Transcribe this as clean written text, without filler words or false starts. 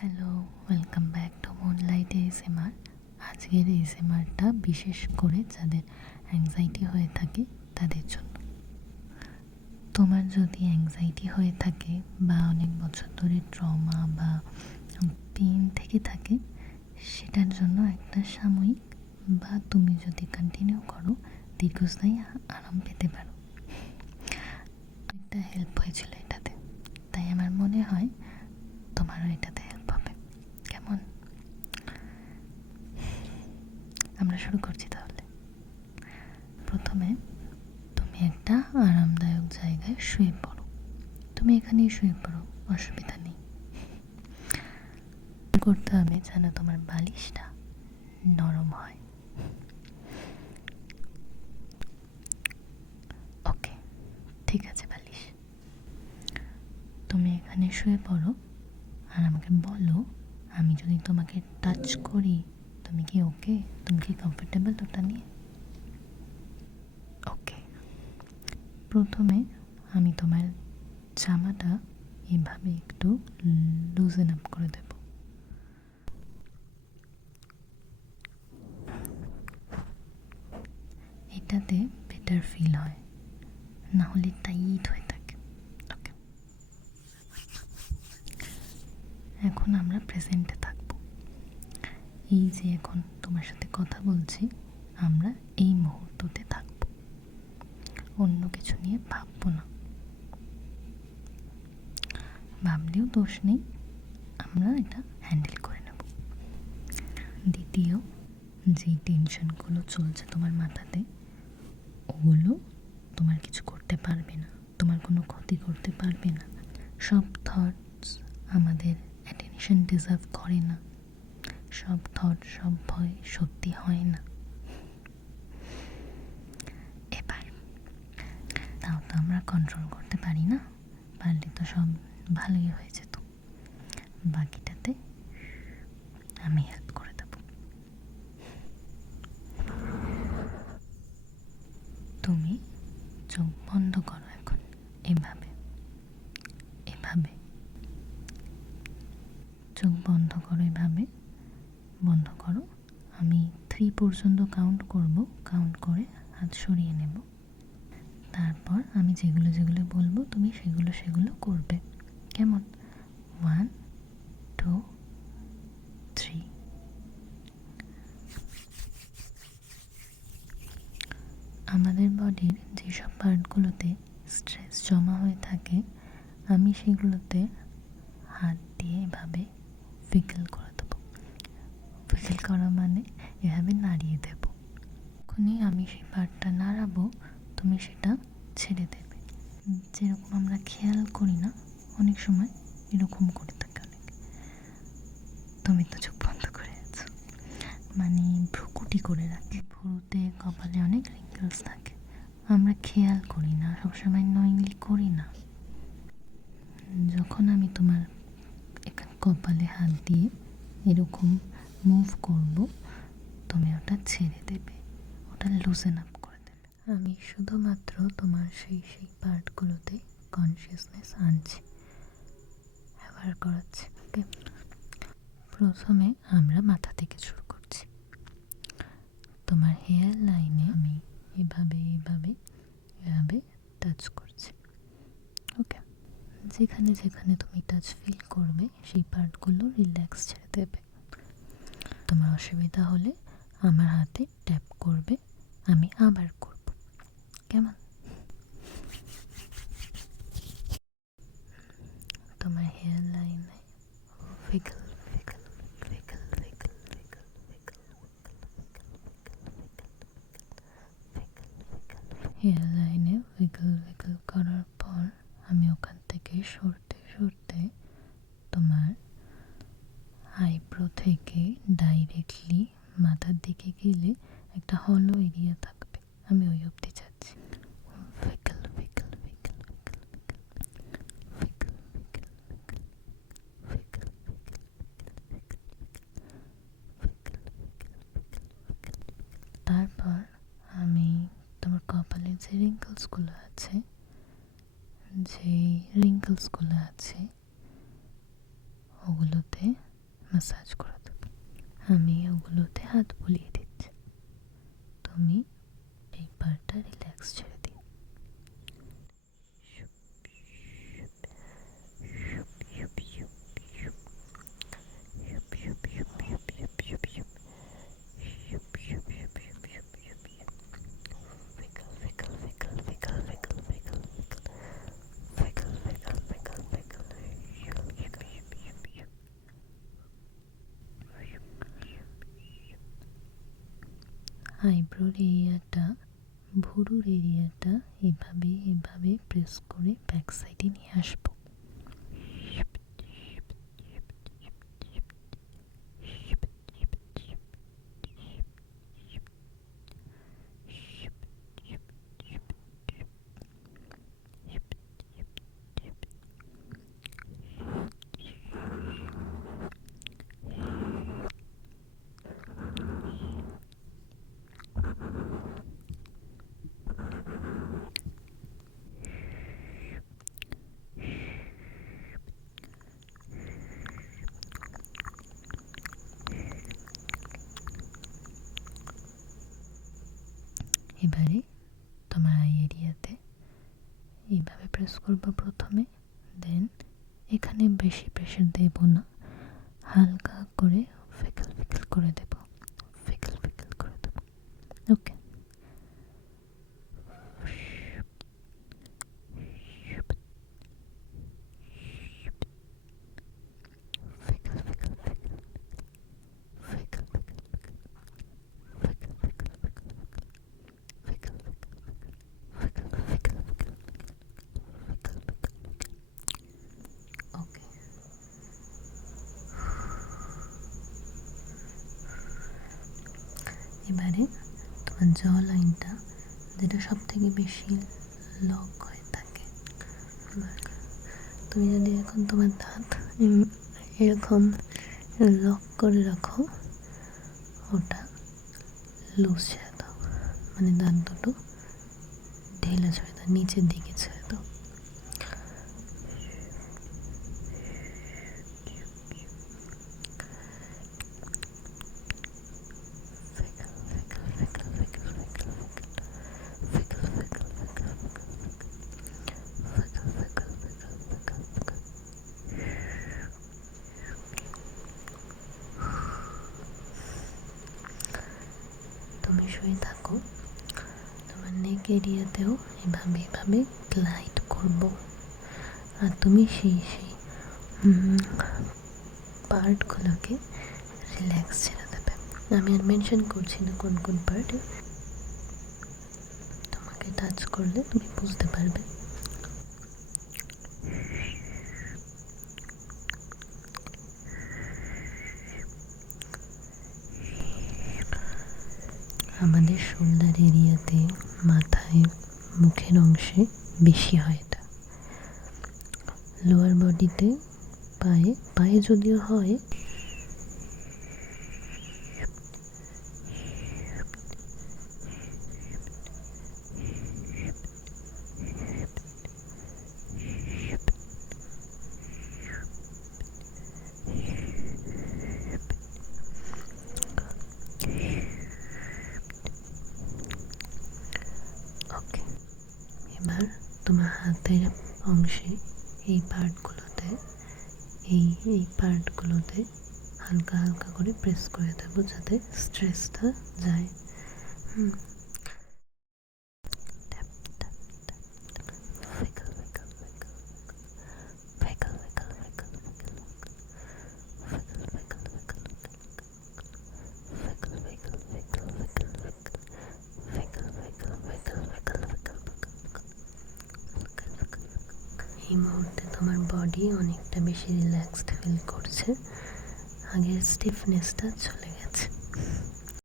Hello, welcome back to moonlight ASMR. আজকের এএসএমআরটা বিশেষ করে যাদের অ্যাংজাইটি হয়ে থাকে তাদের জন্য। তোমার যদি অ্যাংজাইটি হয়ে থাকে বা অনেক বছর ধরে ট্রমা বা পেন থেকে থাকে, সেটার জন্য একটা সাময়িক বা তুমি যদি কন্টিনিউ করো দীর্ঘস্থায়ী আরাম পেতে পারো। একটা হেল্প হয়েছিল এটাতে, তাই আমার মনে হয় তোমারও এটাতে হেল্প হবে। কেমন? আমরা শুরু করছি তাহলে। প্রথমে তুমি একটা আরামদায়ক জায়গায় শুয়ে পড়ো। তুমি এখানেই শুয়ে পড়ো, অসুবিধা নেই। করতে হবে যেন তোমার বালিশটা নরম হয়। ওকে, ঠিক আছে বালিশ। তুমি এখানে শুয়ে পড়ো আর আমাকে বলো, আমি যদি তোমাকে টাচ করি তুমি কি ওকে? তুমি কি কমফোর্টেবল ওটা নিয়ে? ওকে, প্রথমে আমি তোমার জামাটা এভাবে একটু লুজেন আপ করে দেব। এটাতে বেটার ফিল হয়, না হলে টাইট হয়ে থাকে। ওকে, এখন আমরা প্রেজেন্টে থাকবো। এই যে এখন তোমার সাথে কথা বলছি, আমরা এই মুহূর্ততে থাকবো, অন্য কিছু নিয়ে ভাববো না। ভাবলেও দোষ নেই, আমরা এটা হ্যান্ডেল করে নেব। দ্বিতীয়, যে টেনশনগুলো চলছে তোমার মাথাতে, ওগুলো তোমার কিছু করতে পারবে না, তোমার কোনো ক্ষতি করতে পারবে না। সব থটস আমাদের অ্যাটেনশন ডিজার্ভ করে না, সব থট, সব ভয় সত্যি হয় না। এবার তাও তো আমরা কন্ট্রোল করতে পারি না, পারলে তো সব ভালোই হয়ে যেত। বাকিটাতে আমি হেল্প করে দেব। তুমি চোখ বন্ধ করো এখন, এভাবে এভাবে চোখ বন্ধ করো, এভাবে বন্ধ করো। আমি 3 পর্যন্ত কাউন্ট করব, কাউন্ট করে হাত সরিয়ে নেব। তারপর আমি যেগুলো যেগুলো বলবো তুমি সেগুলো সেগুলো করবে, কেমন? 1 2 3। আমাদের বডির যেসব পার্টগুলোতে স্ট্রেস জমা হয়ে থাকে, আমি সেগুলোতে হাত দিয়ে এভাবে ফিকেল করে দেবো। ফিকেল করা মানে এভাবে নাড়িয়ে দেব। যখনই আমি সেই পার্টটা নাড়াবো তুমি সেটা ছেড়ে দেবে। যেরকম আমরা খেয়াল করি না, অনেক সময় এরকম করে থাকে অনেক। তুমি তো চোখ বন্ধ করে আছো, মানে ভ্রুকুটি করে রাখি। ভ্রুতে কপালে অনেক রিঙ্কেলস থাকে, আমরা খেয়াল করি না, সবসময় নইংলি করি না। যখন আমি তোমার কপালে হাত দিয়ে এরকম মুভ করব, তুমি ওটা ছেড়ে দেবে, ওটা লুজেন আপ করে দেবে। আমি শুধুমাত্র তোমার সেই পার্টগুলোতে কনসিয়াসনেস আনছি, ব্যবহার করাচ্ছি। ওকে, প্রথমে আমরা মাথা থেকে শুরু করছি। তোমার হেয়ার লাইনে আমি এভাবে এভাবে এভাবে টাচ করছি। ওকে, যেখানে যেখানে তুমি টাচ ফিল করবে সেই পার্টগুলো রিল্যাক্স ছেড়ে দেবে। তোমার অসুবিধা হলে আমার হাতে ট্যাপ করবে, আমি আবার করব, কেমন? তোমার হেয়ার লাইনে fickle fickle fickle fickle fickle fickle hair লাইনে উইগল উইগল করার পর আমি ওখান থেকে সরতে সরতে তোমার আইব্রো থেকে ডাইরেক্টলি মাথার দিকে গেলে একটা হলো এরিয়া থাকবে, আমি ওই অবধি যাচ্ছি। Fickle fickle fickle fickle fickle fickle তারপর আমি তোমার কপালের যে রিঙ্কলসগুলো আছে ওগুলোতে মাসাজ করে দেবো। আমি ওগুলোতে হাত বুলিয়ে দিচ্ছি, তুমি এই পার্টটা রিল্যাক্স ছেড়ে দিও। আইব্রোর এরিয়াটা, ভুরুর এরিয়াটা এভাবে প্রেস করে ব্যাক সাইডে নিয়ে আসবো। এবারে তোমার আই এরিয়াতে এইভাবে প্রেস করবো প্রথমে, দেন এখানে বেশি প্রেশার দেব না, হালকা করে ফিকল ফিকল করে দেব, ফিকল ফিকল করে দেব। ওকে, এবারে তোমার জ লাইনটা যেটা সব থেকে বেশি লক হয়ে থাকে, তুমি যদি এখন তোমার দাঁত এরকম লক করে রাখো, ওটা লুজ ছেড়ে দাও, মানে দাঁত দুটো ঢেলে ছেড়ে দাও, নিচের দিকে ছেড়ে দাও। তুমি শুয়ে থাকো, তোমার নেক এরিয়াতেও এভাবে গ্লাইড করবো, আর তুমি সেই পার্টগুলোকে রিল্যাক্স ছেড়ে দেবে। আমি আর মেনশন করছি না কোন কোন পার্টে, তোমাকে টাচ করলে তুমি বুঝতে পারবে। আমাদের শোল্ডার এরিয়াতে, মাথায়, মুখের অংশে বেশি হয় এটা। লোয়ার বডিতে, পায়ে যদিও হয়, ওকে। এবার তোমার হাতের অংশে এই পার্টগুলোতে হালকা হালকা করে প্রেস করে দেবো, যাতে স্ট্রেসটা যায়। এই মুহূর্তে তোমার বডি অনেকটা বেশি রিল্যাক্সড ফিল করছে, আগের স্টিফনেসটা চলে গেছে।